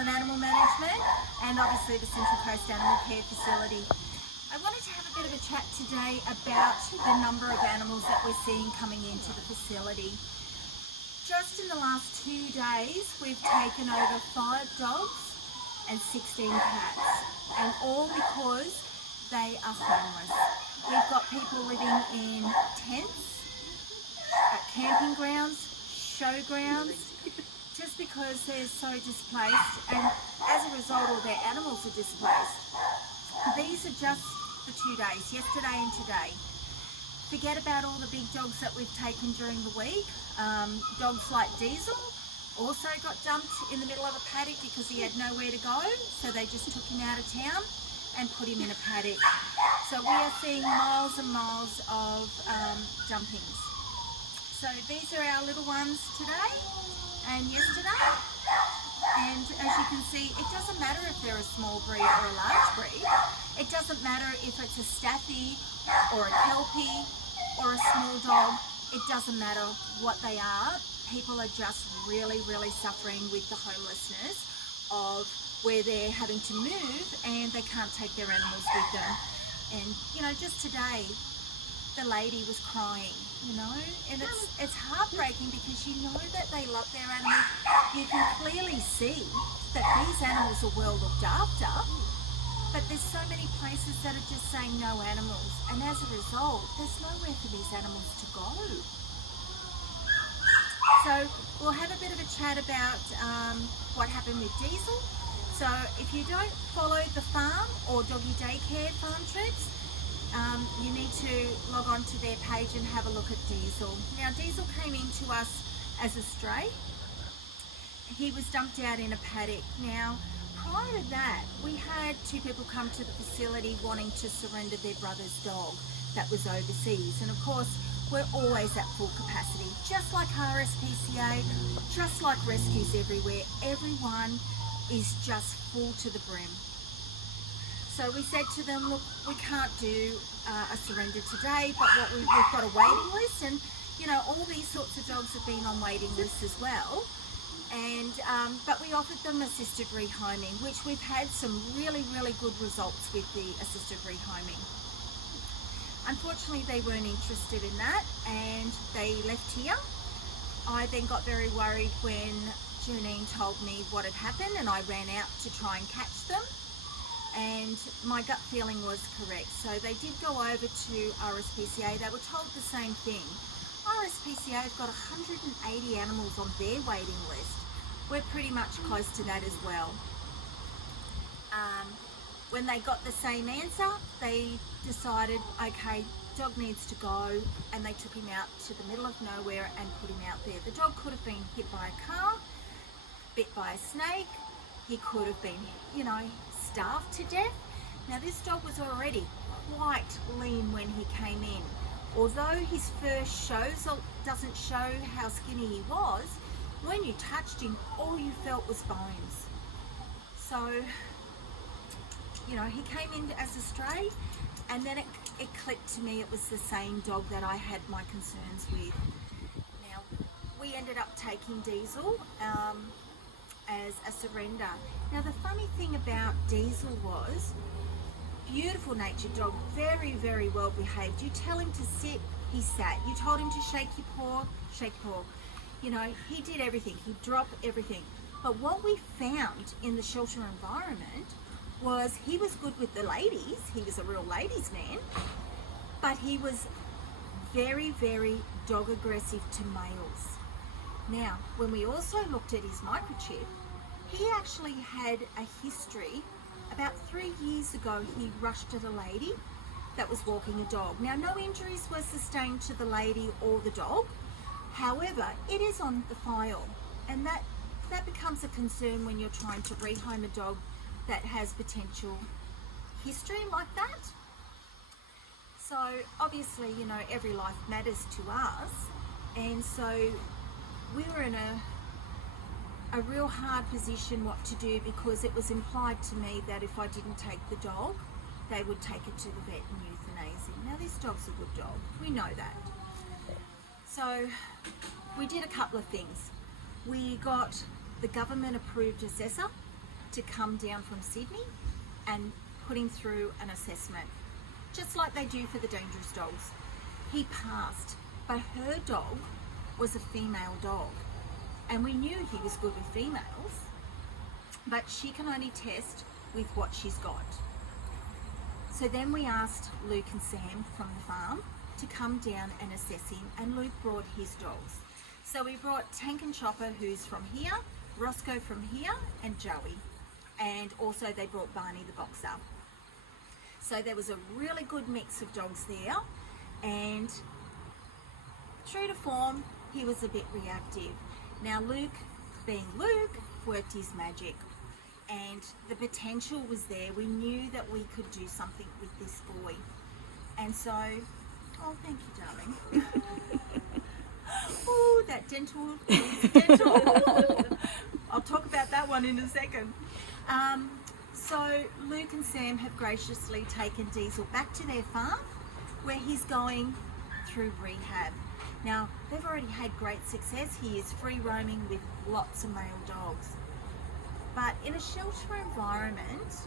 Queensland Animal Management, and obviously the Central Coast Animal Care Facility. I wanted to have a bit of a chat today about the number of animals that we're seeing coming into the facility. Just in the last 2 days, we've taken over 5 dogs and 16 cats, and all because they are homeless. We've got people living in tents, at camping grounds, showgrounds, just because they're so displaced, and as a result all their animals are displaced. These are just the 2 days, yesterday and today. Forget about all the big dogs that we've taken during the week. Dogs like Diesel also got dumped in the middle of a paddock because he had nowhere to go, so they just took him out of town and put him in a paddock. So we are seeing miles and miles of dumpings. So these are our little ones today and yesterday, and as you can see, it doesn't matter if they're a small breed or a large breed. It doesn't matter if it's a Staffy or a Kelpie or a small dog. It doesn't matter what they are. People are just really suffering with the homelessness of where they're having to move and they can't take their animals with them. And you know, just today the lady was crying, you know, and it's heartbreaking because you know that they love their animals. You can clearly see that these animals are well looked after, but there's so many places that are just saying no animals, and as a result there's nowhere for these animals to go. So we'll have a bit of a chat about what happened with Diesel. So if you don't follow the farm or doggy daycare farm trips, you need to log on to their page and have a look at Diesel. Now Diesel came into us as a stray. He was dumped out in a paddock. Now prior to that, we had 2 people come to the facility wanting to surrender their brother's dog that was overseas, and of course we're always at full capacity, just like RSPCA, just like rescues everywhere. Everyone is just full to the brim. So we said to them, look, we can't do a surrender today, but we've got a waiting list, and you know, all these sorts of dogs have been on waiting lists as well. And but we offered them assisted rehoming, which we've had some really good results with the assisted rehoming. Unfortunately, they weren't interested in that and they left here. I then got very worried when Janine told me what had happened, and I ran out to try and catch them, and my gut feeling was correct. So they did go over to RSPCA. They were told the same thing. RSPCA have got 180 animals on their waiting list. We're pretty much close to that as well. When they got the same answer, they decided, okay, dog needs to go, and they took him out to the middle of nowhere and put him out there. The dog could have been hit by a car, bit by a snake, he could have been, you know, starved to death. Now this dog was already quite lean when he came in. Although his fur doesn't show how skinny he was, when you touched him, all you felt was bones. So, you know, he came in as a stray, and then it clicked to me it was the same dog that I had my concerns with. Now, we ended up taking Diesel as a surrender. Now, the funny thing about Diesel was, beautiful natured dog, very well behaved. You tell him to sit, he sat. You told him to shake your paw, shake your paw. You know, he did everything. He dropped everything. But what we found in the shelter environment was he was good with the ladies. He was a real ladies man, but he was very dog aggressive to males. Now, when we also looked at his microchip, he actually had a history. About 3 years ago, he rushed at a lady that was walking a dog. Now, no injuries were sustained to the lady or the dog. However, it is on the file, and that becomes a concern when you're trying to rehome a dog that has potential history like that. So obviously, you know, every life matters to us, and so we were in a real hard position what to do, because it was implied to me that if I didn't take the dog, they would take it to the vet and euthanize him. Now this dog's a good dog, we know that. So we did a couple of things. We got the government approved assessor to come down from Sydney and put him through an assessment, just like they do for the dangerous dogs. He passed, but her dog was a female dog, and we knew he was good with females, but she can only test with what she's got. So then we asked Luke and Sam from the farm to come down and assess him, and Luke brought his dogs. So we brought Tank and Chopper, who's from here, Roscoe from here, and Joey. And also they brought Barney the boxer. So there was a really good mix of dogs there, and true to form, he was a bit reactive. Now Luke, being Luke, worked his magic, and the potential was there. We knew that we could do something with this boy. And so, oh, thank you, darling. Oh, that dental. I'll talk about that one in a second. So Luke and Sam have graciously taken Diesel back to their farm, where he's going through rehab. Now, they've already had great success. He is free roaming with lots of male dogs. But in a shelter environment,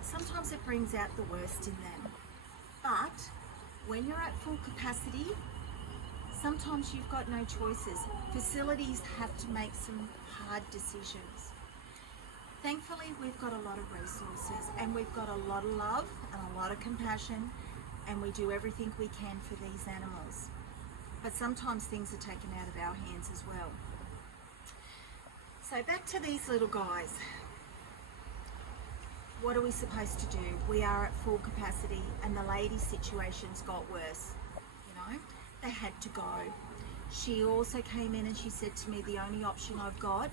sometimes it brings out the worst in them. But when you're at full capacity, sometimes you've got no choices. Facilities have to make some hard decisions. Thankfully, we've got a lot of resources, and we've got a lot of love and a lot of compassion, and we do everything we can for these animals. But sometimes things are taken out of our hands as well. So back to these little guys. What are we supposed to do? We are at full capacity, and the lady's situation's got worse. You know, they had to go. She also came in and she said to me, the only option I've got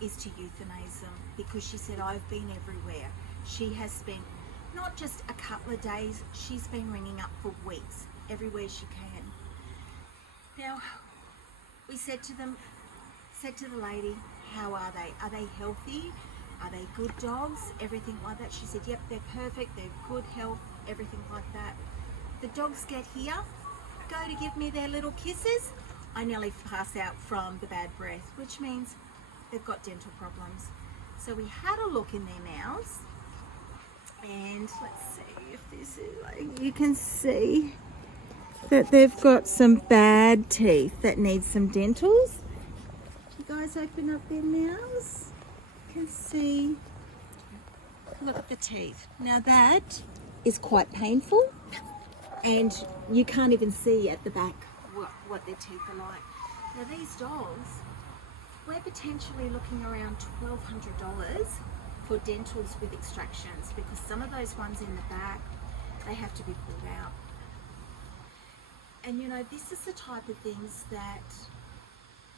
is to euthanize them, because she said, I've been everywhere. She has spent not just a couple of days, she's been ringing up for weeks, everywhere she can. Now, we said to the lady, how are they? Are they healthy? Are they good dogs? Everything like that. She said, yep, they're perfect, they're good health, everything like that. The dogs get here, go to give me their little kisses, I nearly pass out from the bad breath, which means they've got dental problems. So we had a look in their mouths, and let's see if this is, like, you can see that they've got some bad teeth that need some dentals. You guys open up their mouths, you can see, look at the teeth. Now that is quite painful, and you can't even see at the back what their teeth are like. Now these dogs, we're potentially looking around $1,200 for dentals with extractions, because some of those ones in the back, they have to be pulled out. And you know, this is the type of things that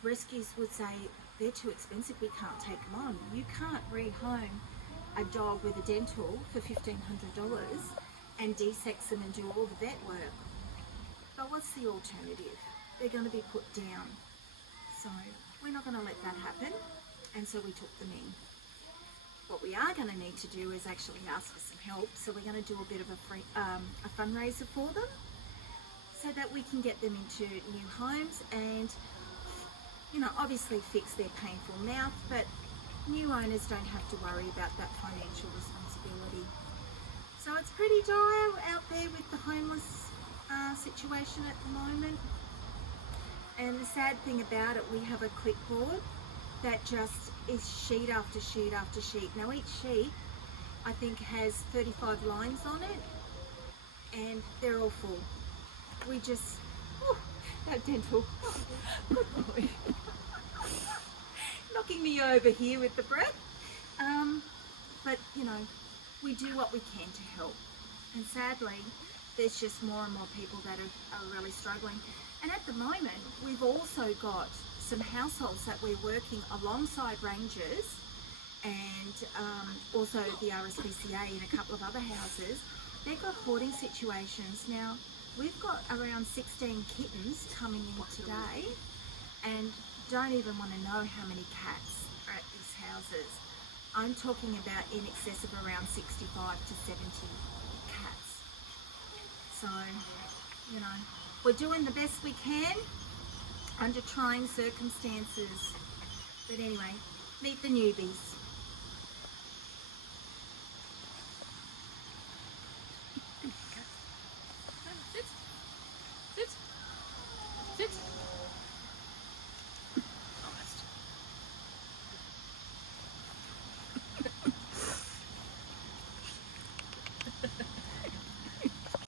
rescues would say, they're too expensive, we can't take them on. You can't rehome a dog with a dental for $1,500 and desex them and do all the vet work. But what's the alternative? They're going to be put down. So we're not going to let that happen, and so we took them in. What we are going to need to do is actually ask for some help, so we're going to do a bit of a fundraiser for them, so that we can get them into new homes and, you know, obviously fix their painful mouth, but new owners don't have to worry about that financial responsibility. So it's pretty dire out there with the homeless situation at the moment. And the sad thing about it, we have a clipboard that just is sheet after sheet after sheet. Now each sheet, I think, has 35 lines on it, and they're all full. We just, oh, that dental, oh, good boy. Knocking me over here with the breath. But you know, we do what we can to help. And sadly, there's just more and more people that are really struggling. And at the moment, we've also got some households that we're working alongside rangers, and also the RSPCA and a couple of other houses. They've got hoarding situations. Now, we've got around 16 kittens coming in today, and don't even want to know how many cats are at these houses. I'm talking about in excess of around 65 to 70 cats. So, you know, we're doing the best we can under trying circumstances. But anyway, meet the newbies.